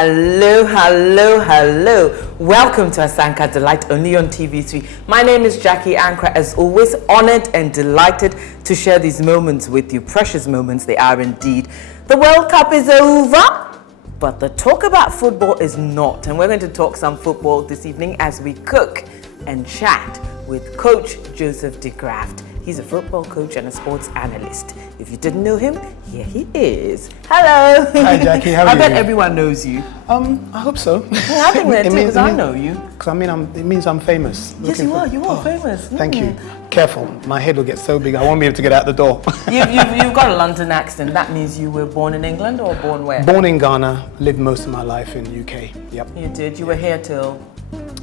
Hello, hello, hello. Welcome to Asanka Delight, only on TV3. My name is Jackie Ankra. As always, honored and delighted to share these moments with you. Precious moments they are indeed. The World Cup is over, but the talk about football is not. And we're going to talk some football this evening as we cook and chat with Coach Joseph de Graft. He's a football coach and a sports analyst. If you didn't know him, here he is. Hello. Hi, Jackie. How are you? I bet everyone knows you. I hope so. I think that too, because I know you. Because it means I'm famous. Yes, you are. You are famous. Thank you. Careful, my head will get so big I won't be able to get out the door. You've got a London accent. That means you were born in England or born where? Born in Ghana, lived most of my life in UK. Yep. You did. You were here till?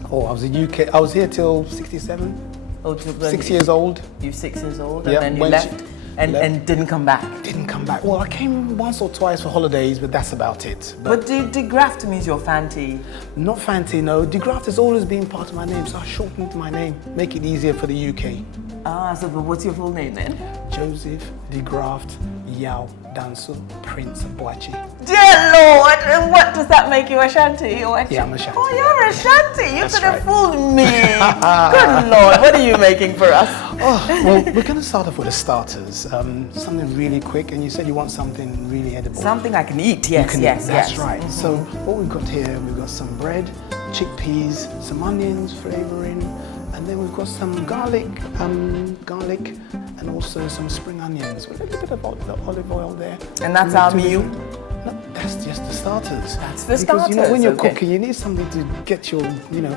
Oh, I was here till 67. Oh, 6 years old. You're 6 years old, and Yep, then you left and didn't come back. Didn't come back. Well, I came once or twice for holidays, but that's about it. But de Graft means you're fancy. Not fancy, no. De Graft has always been part of my name, so I shortened my name, make it easier for the UK. So but what's your full name then? Joseph de Graft Yao Danso Prince Boachi. Dear Lord, and what does that make you, Ashanti? Or Yeah, I'm Ashanti. Oh, you're Ashanti. You That's could have right. fooled me. Good Lord, what are you making for us? Oh, well, we're going to start off with the starters. Something really quick, and you said you want something really edible. Something I can eat, yes, You can yes, eat, that's yes. right. So what we've got here, we've got some bread, chickpeas, some onions flavoring, and then we've got some garlic, and also some spring onions with a little bit of olive oil there. And that's our meal? No, that's just the starters. That's the because, you know, when you're starters, okay. cooking, you need something to get your,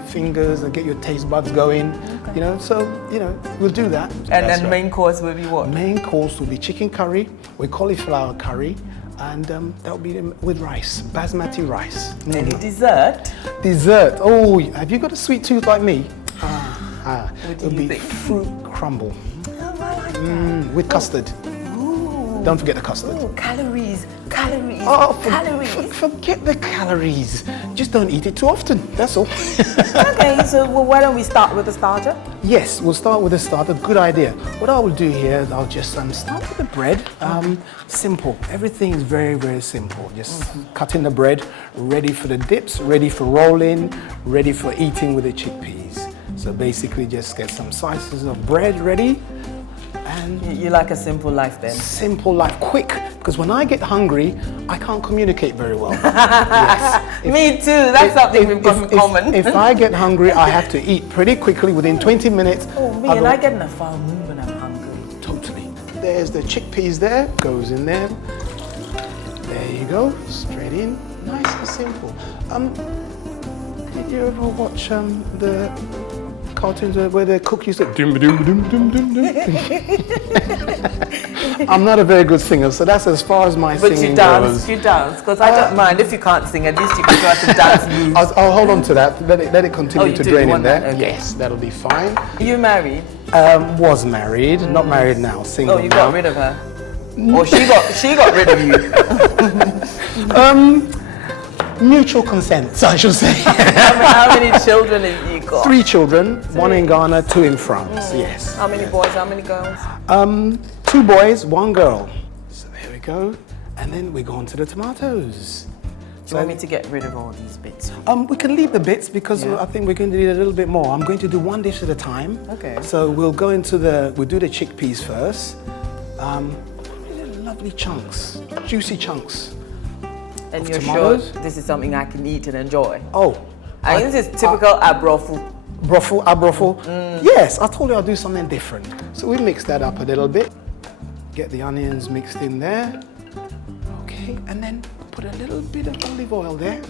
fingers and get your taste buds going. Okay. So, we'll do that. And That's then right. main course will be what? Main course will be chicken curry with cauliflower curry, and that'll be with rice, basmati rice. Any dessert? Dessert. Oh, have you got a sweet tooth like me? What do It'll you be think? fruit crumble Oh, I like that. with custard. Ooh. Don't forget the custard. Ooh, calories. Oh, calories. forget the calories. Just don't eat it too often. That's all. Okay, so why don't we start with the starter? Yes, we'll start with the starter. Good idea. What I will do here is I'll just start with the bread. Simple. Everything is very, very simple. Just cutting the bread, ready for the dips, ready for rolling, ready for eating with the chickpeas. So basically just get some slices of bread ready. And You like a simple life then? simple life, quick, because when I get hungry, I can't communicate very well. Yes. Me too, that's something we've got in common. If I get hungry, I have to eat pretty quickly within 20 minutes. Oh, me, and I get in a foul mood when I'm hungry. Totally. There's the chickpeas there, goes in there. There you go, straight in, nice and simple. Did you ever watch the cartoons where the cook used to doom doom doom doom doom doom? I'm not a very good singer, so that's as far as my singing goes. But you dance, because I don't mind if you can't sing, at least you can show us some dance moves. I'll hold on to that, let it continue to drain in there. That? Okay. Yes, that'll be fine. You married? Was married, not married now, single Oh, you now. got rid of her? Or she got rid of you? Mutual consent, I should say. How many children have you got? 3 children, 1 in Ghana, 2 in France, yes. How many boys, how many girls? 2 boys, 1 girl. So there we go. And then we go on to the tomatoes. Do you want me to get rid of all these bits? We can leave the bits because I think we're going to need a little bit more. I'm going to do 1 dish at a time. Okay. So we'll go into we'll do the chickpeas first. Lovely chunks, juicy chunks. And Of you're tomatoes? sure this is something I can eat and enjoy? Oh. I think this is typical abrofu. Brothel. Yes, I told you I'll do something different. So we mix that up a little bit. Get the onions mixed in there. Okay, and then put a little bit of olive oil there,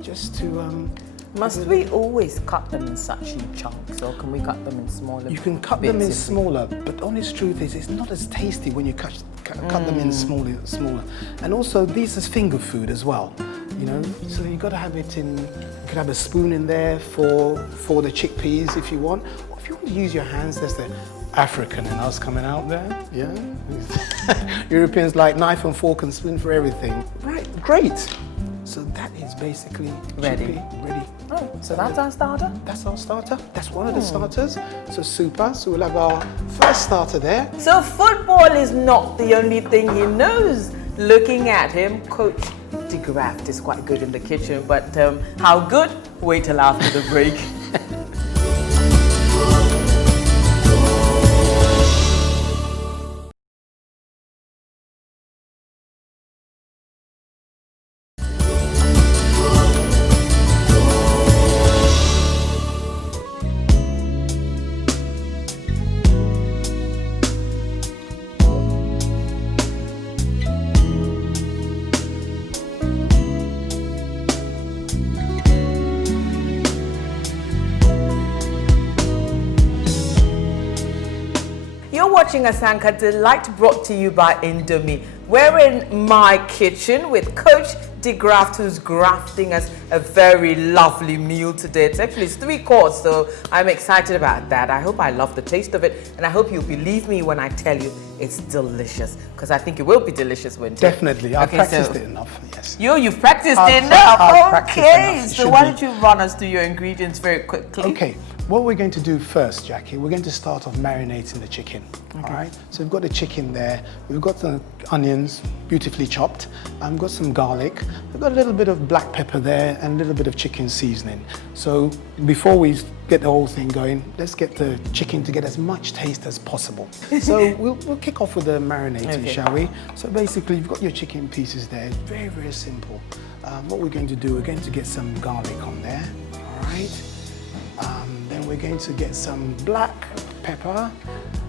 just to. Must we always cut them in such huge chunks, or can we cut them in smaller bits? You can cut them in smaller, but honest truth is, it's not as tasty when you cut them in smaller. And also, these is finger food as well. So you got to have it in. You could have a spoon in there for the chickpeas if you want, or if you want to use your hands. There's the African in us coming out there. Yeah, Europeans like knife and fork and spoon for everything. Right, great. So that is basically Ready. Ready. Oh, so that's our starter? That's our starter. That's one of the starters. So super. So we'll have our first starter there. So football is not the only thing he knows. Looking at him, Coach the Graft is quite good in the kitchen, but how good? Wait till after the break. You're watching Asanka Delight, brought to you by Indomie. We're in my kitchen with Coach Graft, who's grafting us a very lovely meal today. It's 3-course, so I'm excited about that. I hope I love the taste of it, and I hope you'll believe me when I tell you it's delicious, because I think it will be delicious when Definitely. I've practiced it enough, yes. You've practiced it enough? Okay, so why don't you run us through your ingredients very quickly? Okay. What we're going to do first, Jackie, we're going to start off marinating the chicken. Okay. All right. So we've got the chicken there. We've got the onions beautifully chopped. We've got some garlic. We've got a little bit of black pepper there and a little bit of chicken seasoning. So before we get the whole thing going, let's get the chicken to get as much taste as possible. So we'll kick off with the marinating, shall we? So basically, you've got your chicken pieces there. Very, very simple. What we're going to do, we're going to get some garlic on there. All right. Then we're going to get some black pepper.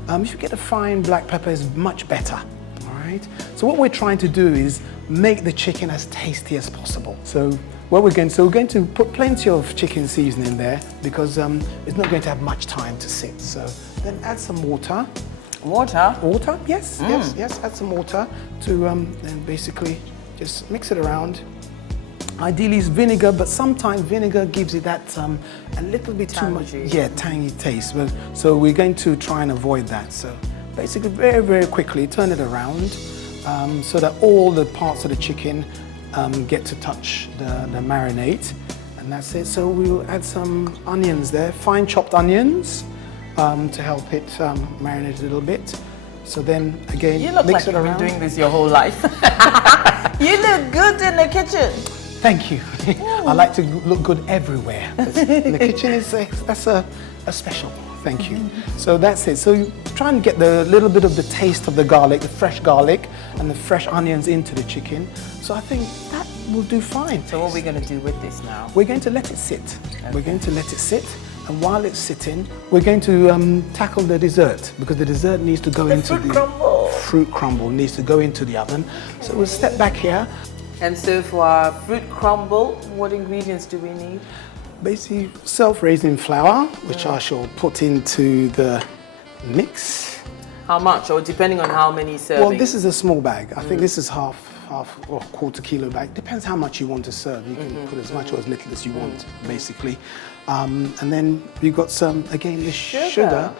If you get a fine black pepper, it's much better. All right. So what we're trying to do is make the chicken as tasty as possible. So what we're going to put plenty of chicken seasoning there, because it's not going to have much time to sit. So then add some water. Water? Water, yes, yes. Add some water to then basically just mix it around. Ideally it's vinegar, but sometimes vinegar gives it that a little bit too much, tangy taste. So we're going to try and avoid that. So basically very, very quickly turn it around so that all the parts of the chicken get to touch the marinade, and that's it. So we'll add some onions there, fine chopped onions, to help it marinate a little bit. So then again, you look mix like it you've around. been doing this your whole life. You look good in the kitchen. Thank you. I like to look good everywhere. In the kitchen that's a special. Thank you. So that's it. So you try and get the little bit of the taste of the garlic, the fresh garlic and the fresh onions into the chicken. So I think that will do fine. So what are we going to do with this now? We're going to let it sit. Okay. We're going to let it sit. And while it's sitting, we're going to tackle the dessert, because the dessert needs to go into the crumble. Fruit crumble needs to go into the oven. So we'll step back here. And so for our fruit crumble, what ingredients do we need? Basically self-raising flour, which I shall put into the mix. How much, or depending on how many servings? Well, this is a small bag. I think this is half or quarter kilo bag. Depends how much you want to serve. You can put as much or as little as you want, basically. And then you've got some, again, the sugar,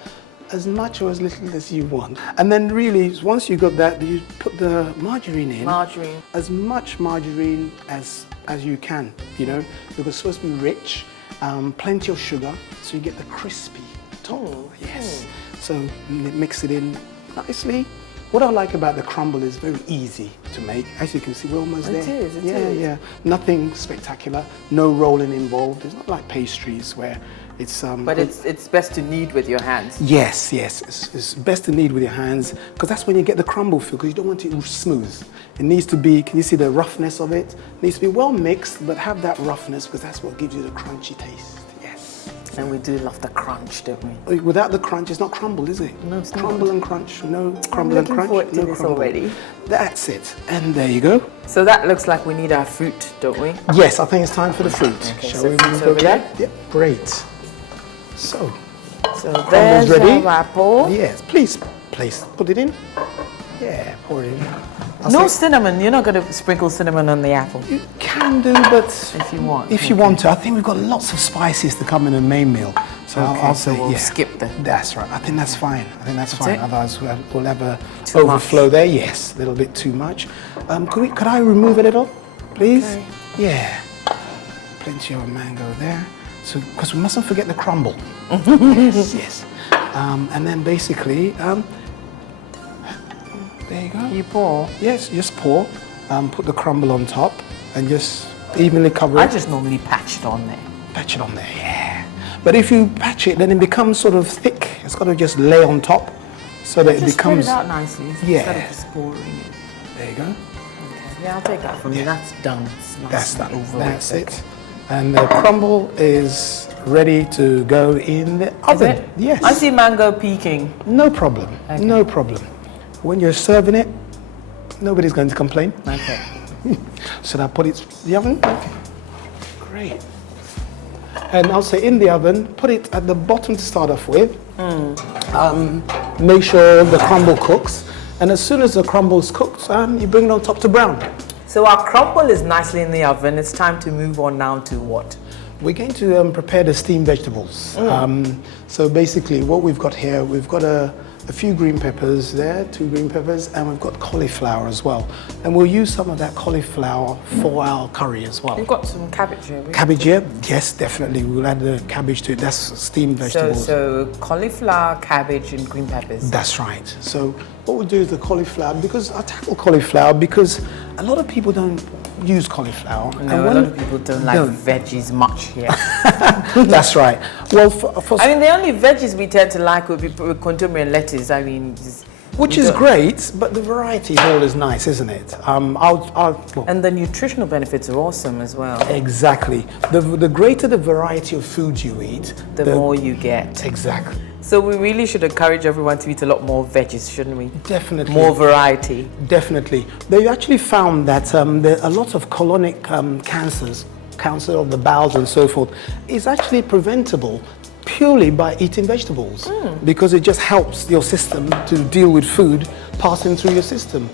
as much or as little as you want. And then really, once you got that, you put the margarine in. Margarine. As much margarine as you can, you know, because it's supposed to be rich, plenty of sugar, so you get the crispy top. Yes. So mix it in nicely. What I like about the crumble is very easy to make. As you can see, we're almost there. It is. Yeah. Nothing spectacular. No rolling involved. It's not like pastries where it's. But it's best to knead with your hands. Yes. It's best to knead with your hands, because that's when you get the crumble feel. Because you don't want it smooth. It needs to be. Can you see the roughness of it? It needs to be well mixed, but have that roughness, because that's what gives you the crunchy taste. And we do love the crunch, don't we? Without the crunch, it's not crumble, is it? No, it's crumble not. and crunch. No crumble and crunch. Forward to no this crumble. already. That's it. And there you go. So that looks like we need our fruit, don't we? Yes, I think it's time for the fruit. Okay, Shall so we fruit's move over there? Yep, great. So there's ready. our apple. Yes, please put it in. Yeah, pour it in. No cinnamon. You're not going to sprinkle cinnamon on the apple. You can do, but if you want. If you want to. I think we've got lots of spices to come in the main meal. So I'll say, we'll skip that. That's right. I think that's fine. It? Otherwise we'll have a overflow there. Yes, a little bit too much. Could I remove a little, please? Okay. Yeah. Plenty of mango there. So, because we mustn't forget the crumble. Yes. And then basically, there you go. You pour? Yes, just pour. Put the crumble on top. and just evenly cover I it. just normally patch it on there. Patch it on there, yeah. But if you patch it, then it becomes sort of thick. It's got to just lay on top so that it Just becomes... spread it out nicely instead of just pouring it. There you go. Okay. Yeah, I'll take that from you. That's done. It's nice That's and done. over That's with. it. And the crumble is ready to go in the oven. Is it? Yes. I see mango peeking. No problem. Okay. No problem. When you're serving it, nobody's going to complain. Okay. Should I put it in the oven? Okay. Great. And I'll say in the oven, put it at the bottom to start off with. Make sure the crumble cooks. And as soon as the crumble's cooked, you bring it on top to brown. So our crumble is nicely in the oven. It's time to move on now to what? We're going to prepare the steamed vegetables. So basically what we've got here, we've got a few green peppers there, 2 green peppers, and we've got cauliflower as well. And we'll use some of that cauliflower for our curry as well. We've got some cabbage here. Cabbage here? Yes, definitely. We'll add the cabbage to it. That's steamed vegetables. So cauliflower, cabbage, and green peppers. That's right. So what we'll do is the cauliflower, because I tackle cauliflower because a lot of people don't use cauliflower. No, a lot of people don't like veggies much here. That's right. Well, I mean, the only veggies we tend to like would be contumely and lettuce. I mean, which is great, but the variety is always nice, isn't it? And the nutritional benefits are awesome as well. Exactly. The greater the variety of foods you eat, the more you get. Exactly. So we really should encourage everyone to eat a lot more veggies, shouldn't we? Definitely. More variety. Definitely. They've actually found that there are a lot of colonic cancers, cancer of the bowels and so forth, is actually preventable purely by eating vegetables because it just helps your system to deal with food passing through your system.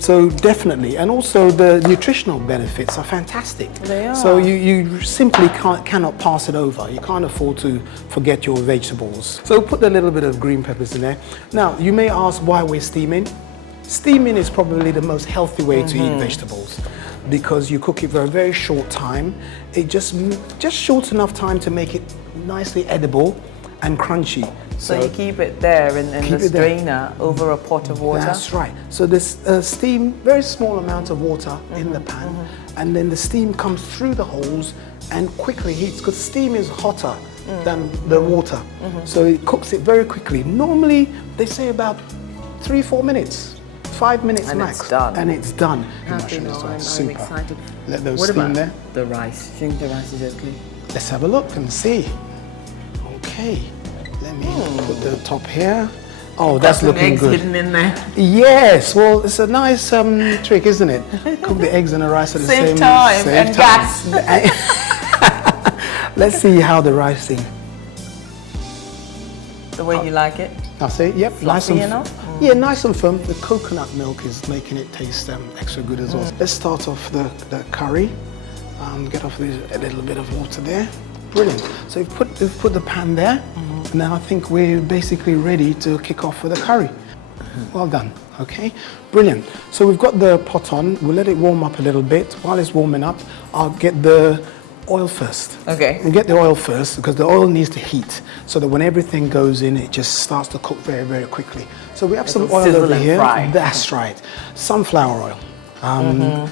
So definitely, and also the nutritional benefits are fantastic. They are. So you simply cannot pass it over. You can't afford to forget your vegetables. So put a little bit of green peppers in there. Now, you may ask why we're steaming. Steaming is probably the most healthy way to eat vegetables because you cook it for a very short time. It just short enough time to make it nicely edible and crunchy. So you keep it there in the strainer over a pot of water? That's right. So this steam, very small amount of water in the pan, and then the steam comes through the holes and quickly heats, because steam is hotter than the water. So it cooks it very quickly. Normally, they say about 3-4 minutes, 5 minutes and max. It's done. And it's done. I'm excited. Let those what steam about there. The rice? Do you think the rice is okay? Let's have a look and see. Okay. Let me put the top here. Oh, that's looking good. Hidden in there. Yes, well, it's a nice trick, isn't it? Cook the eggs and the rice at the same time. Save time and gas. Let's see how the rice thing. The way you like it? I'll say, yep, nice and enough. Yeah, nice and firm. The coconut milk is making it taste extra good as well. Let's start off the curry. Get off a little bit of water there. Brilliant. So we've put the pan there. Now I think we're basically ready to kick off with the curry. Well done. Okay, brilliant. So we've got the pot on. We'll let it warm up a little bit. While it's warming up, I'll get the oil first. Okay. We'll get the oil first because the oil needs to heat so that when everything goes in, it just starts to cook very, very quickly. So we have some oil over here. That's right. Sunflower oil.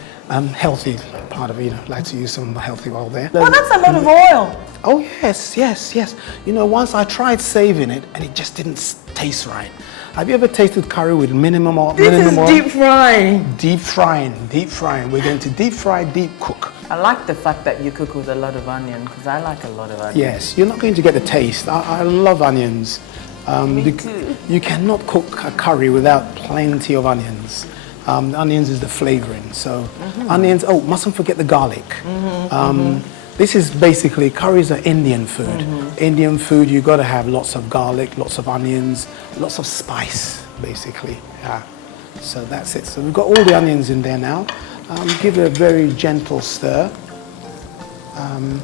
Healthy part of it, like to use some healthy oil there. Well, that's a lot of oil. Oh yes, yes, yes. You know, once I tried saving it and it just didn't taste right. Have you ever tasted curry with minimum oil? This is deep frying. Deep frying, deep frying. We're going to deep fry, deep cook. I like the fact that you cook with a lot of onion because I like a lot of onion. Yes, you're not going to get the taste. I love onions. Me too. You cannot cook a curry without plenty of onions. Onions is the flavoring. So onions, oh, mustn't forget the garlic. This is basically, curries are Indian food. Indian food, you've got to have lots of garlic, lots of onions, lots of spice, basically. Yeah. So that's it. So we've got all the onions in there now. Give it a very gentle stir. And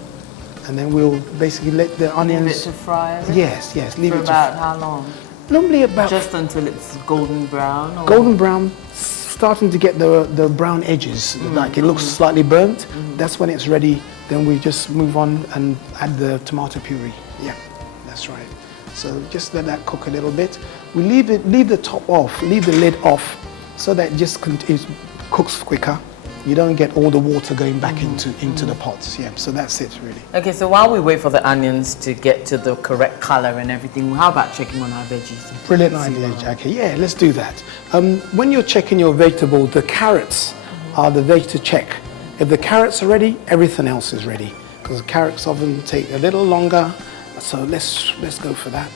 then we'll basically let the onions... Leave it to fry? Yes, yes. Leave For it about how long? Normally about... Just until it's golden brown? Or? Golden brown, starting to get the brown edges, like it looks slightly burnt. That's when it's ready. Then we just move on and add the tomato puree. Yeah, that's right. So just let that cook a little bit. We leave the top off, leave the lid off, so that it just cooks quicker. you don't get all the water going back into the pots. Yeah, so that's it really. Okay, so while we wait for the onions to get to the correct color and everything, how about checking on our veggies? Brilliant idea, Jackie. Yeah, let's do that. When you're checking your vegetable, the carrots are the veg to check. If the carrots are ready, everything else is ready. Because the carrots often take a little longer. So let's go for that.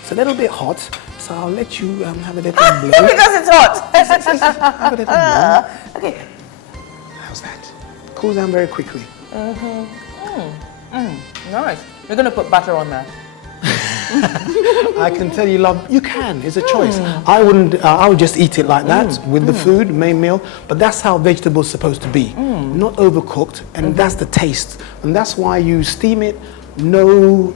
It's a little bit hot, so I'll let you have a little blow. Because it's hot. Have a little blow. Okay. How's that? Cools down very quickly. Nice. You're gonna put butter on that. I can tell you, love. You can. It's a choice. I wouldn't. I would just eat it like that with the food, main meal. But that's how vegetables supposed to be, not overcooked, and that's the taste. And that's why you steam it. No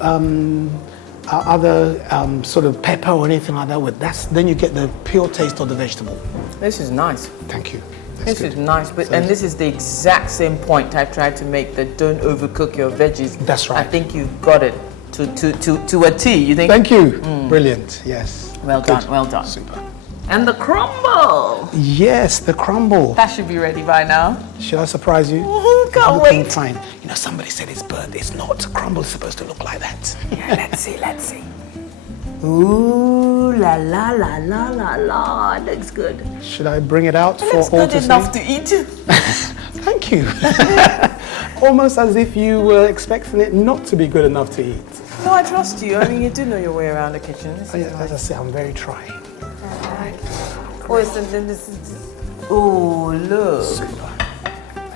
other sort of pepper or anything like that. Then you get the pure taste of the vegetable. This is nice. Thank you. This is nice, and this is the exact same point I tried to make, that don't overcook your veggies. That's right. I think you've got it to a T, you think? Thank you. Brilliant, yes. Well done, well done. Super. And the crumble. Yes, the crumble. That should be ready by now. Should I surprise you? Can't It's wait. fine. You know, somebody said it's burnt. It's not. Crumble is supposed to look like that. Yeah, let's see. Ooh, la la la la la la. Looks good. Should I bring it out It for looks all good to enough see? to eat. Thank you. Almost as if you were expecting it not to be good enough to eat. No, I trust you. I mean, you do know your way around the kitchen. This is As I say, I'm very trying. Oh, look. Super.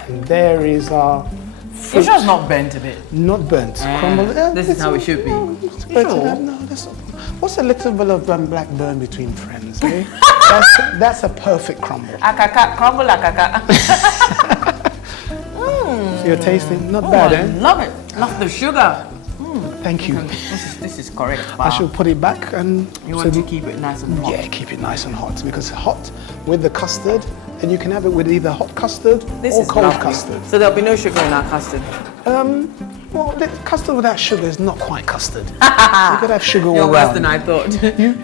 And there is our fruit. It's just not bent a bit. Not burnt. Crumble. This is how it should be. No, that's not. What's a little bit of black burn between friends, eh? that's a perfect crumble. Akaka, crumble akaka. So you're tasting? Not bad, I eh? love it. Love the sugar. Thank you. This is correct. I shall put it back and... You want to keep it nice and hot. Yeah, keep it nice and hot, because hot with the custard, and you can have it with either hot custard or cold lovely. custard. So there'll be no sugar in our custard. Well, the custard without sugar is not quite custard. You could have sugar all You're around. worse than I thought.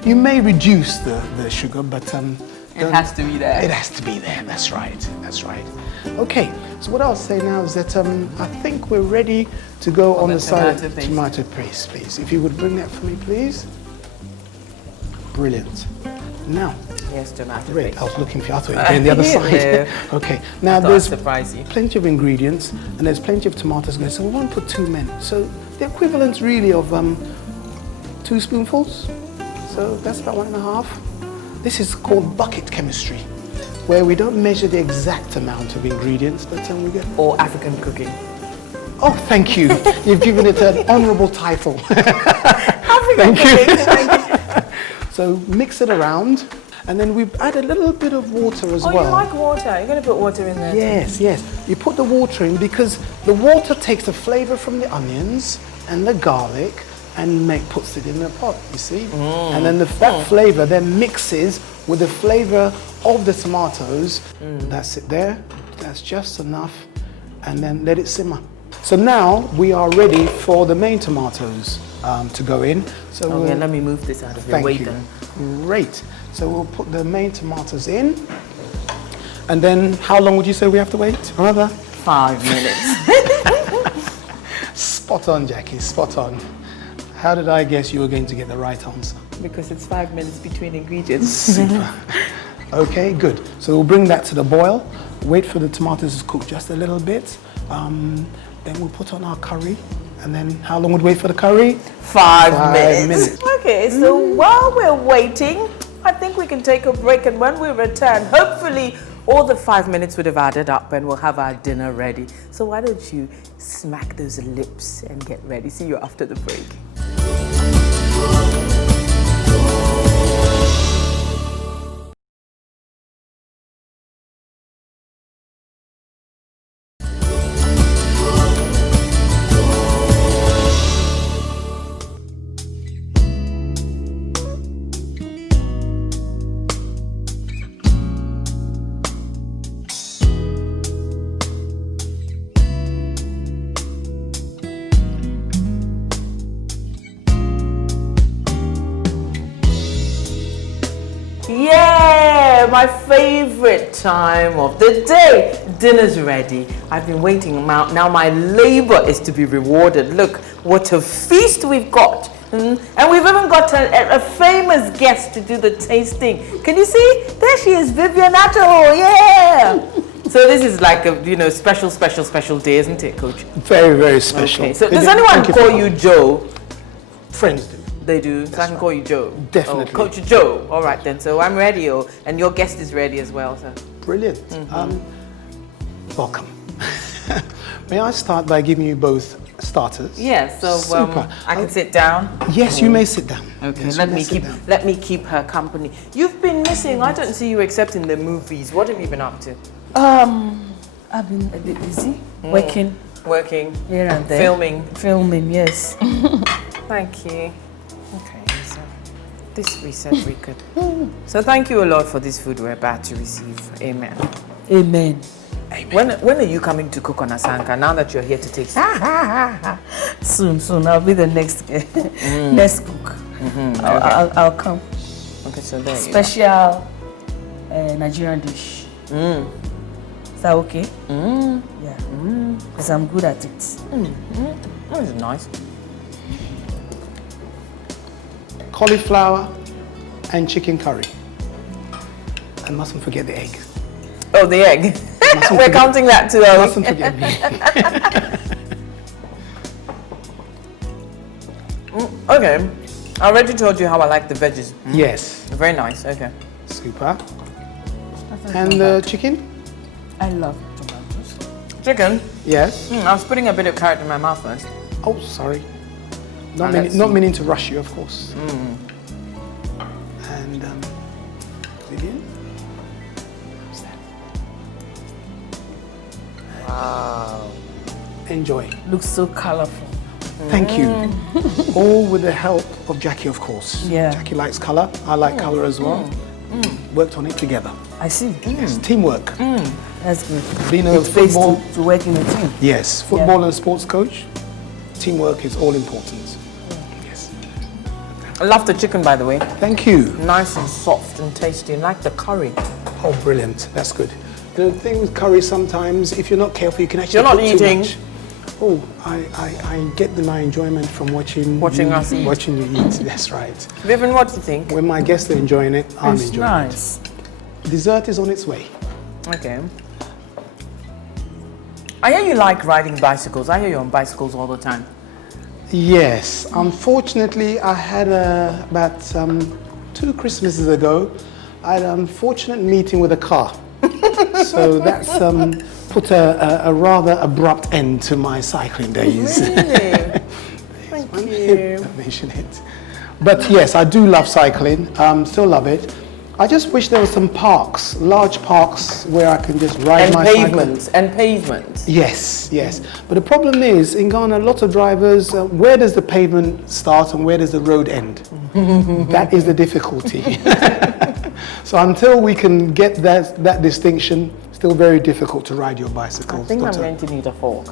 You may reduce the sugar, but It has to be there. It has to be there. That's right. That's right. Okay. So what I'll say now is that I think we're ready to go on the side of tomato paste, please. If you would bring that for me, please. Brilliant. Now. Yes, tomato Great. paste. I was looking for you. I thought you were on the other side. Okay. Now there's surprise you. plenty of ingredients and there's plenty of tomatoes. So we won't put too many. So the equivalent really of 2 spoonfuls. So that's about 1.5. This is called bucket chemistry, where we don't measure the exact amount of ingredients, but we get... Or African cooking. Oh, thank you. You've given it an honourable title. African cooking. Thank you. So mix it around, and then we add a little bit of water as well. Oh, you like water? You're going to put water in there? Yes, yes. You put the water in because the water takes the flavour from the onions and the garlic and puts it in the pot, you see? And then that flavour then mixes with the flavour of the tomatoes. That's it there. That's just enough. And then let it simmer. So now we are ready for the main tomatoes to go in. So let me move this out of your way then. Great. So we'll put the main tomatoes in. And then how long would you say we have to wait? Another? 5 minutes. Spot on, Jackie, spot on. How did I guess you were going to get the right answer? Because it's 5 minutes between ingredients. Super. Okay, good. So we'll bring that to the boil. Wait for the tomatoes to cook just a little bit. Then we'll put on our curry. And then how long would we wait for the curry? 5 minutes. minutes. Okay, so while we're waiting, I think we can take a break, and when we return, hopefully all the 5 minutes would have added up and we'll have our dinner ready. So why don't you smack those lips and get ready. See you after the break. my favorite time of the day. Dinner's ready. I've been waiting. Now my labor is to be rewarded. Look, what a feast we've got. And we've even got a famous guest to do the tasting. Can you see? There she is, Vivian Atto. Yeah. So this is like a special day, isn't it, Coach? Very, very special. Okay. So does anyone call you Joe? Friends do. They do. So I can call you Joe. Definitely. Oh, Coach Joe. All right then. So I'm ready, and your guest is ready as well. So. Brilliant. Welcome. May I start by giving you both starters? Yeah. So Super. I can sit down. Yes, you may sit down. Okay. Yes, let me keep her company. You've been missing. I don't see you except in the movies. What have you been up to? I've been a bit busy working here and there. Filming, yes. Thank you. Okay, so this we said we could. So thank you a lot for this food we're about to receive. Amen. Amen. When are you coming to cook on Asanka? Now that you're here to taste. Soon. I'll be the next next cook. I'll come. Okay, so there Special Nigerian dish. Is that okay? Yeah. Because I'm good at it. That is nice. Cauliflower and chicken curry. And mustn't forget the egg. Oh, the egg. We're counting that too, are we? Mustn't forget the egg. Okay. I already told you how I like the veggies. Yes. Very nice. Okay. Super. And the chicken? I love tomatoes. Chicken. Yes. I was putting a bit of carrot in my mouth first. Oh, sorry. And let's Not see. meaning to rush you, of course. And Vivian? What's that? Wow. Enjoy. Looks so colorful. Thank you. All with the help of Jackie, of course. Yeah. Jackie likes color. I like color as well. Worked on it together. I see. Yes, teamwork. That's good. Being a It pays football, to work in a team. yes, football and sports coach, teamwork is all important. Yes. I love the chicken, by the way. Thank you. Nice and soft and tasty. And like the curry. Oh, brilliant. That's good. You know, the thing with curry sometimes, if you're not careful, you can actually You're not put too eating. much. Oh, I get my enjoyment from watching Us eat. Watching you eat. That's right. Vivian, what do you think? When my guests are enjoying it, I'm It's enjoying nice. it. Dessert is on its way. Okay. I hear you like riding bicycles. I hear you're on bicycles all the time. Yes. Unfortunately, I had about 2 Christmases ago, I had an unfortunate meeting with a car. So that's put a rather abrupt end to my cycling days. Really? Thank you. Don't mention it. But yes, I do love cycling. Still love it. I just wish there were some parks, large parks, where I can just ride And my pavements. cycle. And pavements. Yes, yes. But the problem is, in Ghana, a lot of drivers, where does the pavement start and where does the road end? That is the difficulty. So until we can get that distinction, still very difficult to ride your bicycle. I think I'm going to need a fork.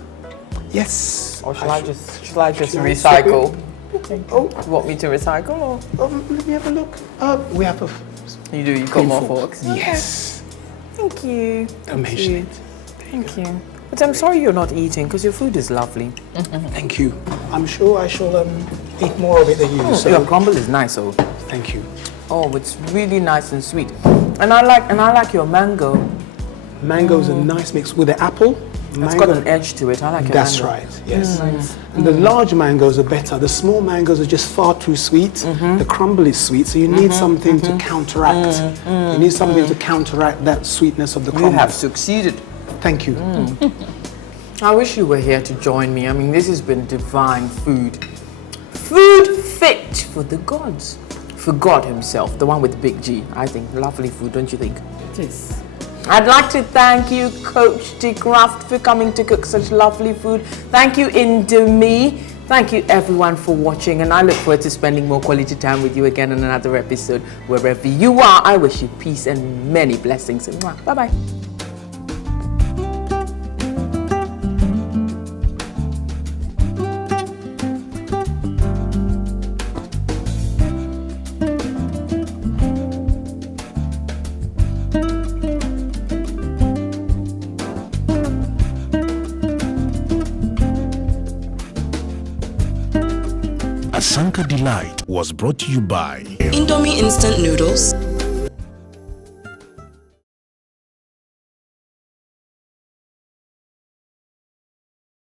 Yes. Or shall I just recycle? recycle? Oh, you want me to recycle or? Let me have a look. We have a You do, you've got clean more fork. forks. Yes. Thank you. Don't mention it. Thank you. But I'm sorry you're not eating because your food is lovely. Thank you. I'm sure I shall eat more of it than you. So Your crumble is nice, oh. thank you. Oh, it's really nice and sweet. And I like your mango. Mango's a nice mix with the apple. It's got an edge to it. I like your That's mango. right, yes. And the large mangoes are better. The small mangoes are just far too sweet. The crumble is sweet, so you need something to counteract. You need something to counteract that sweetness of the crumble. You have succeeded. Thank you. I wish you were here to join me. I mean, this has been divine food. Food fit for the gods. For God himself, the one with the big G. I think lovely food, don't you think? It is. I'd like to thank you, Coach Graft, for coming to cook such lovely food. Thank you, Indomie. Thank you, everyone, for watching. And I look forward to spending more quality time with you again in another episode. Wherever you are, I wish you peace and many blessings. Bye-bye. Asanka Delight was brought to you by Indomie instant noodles,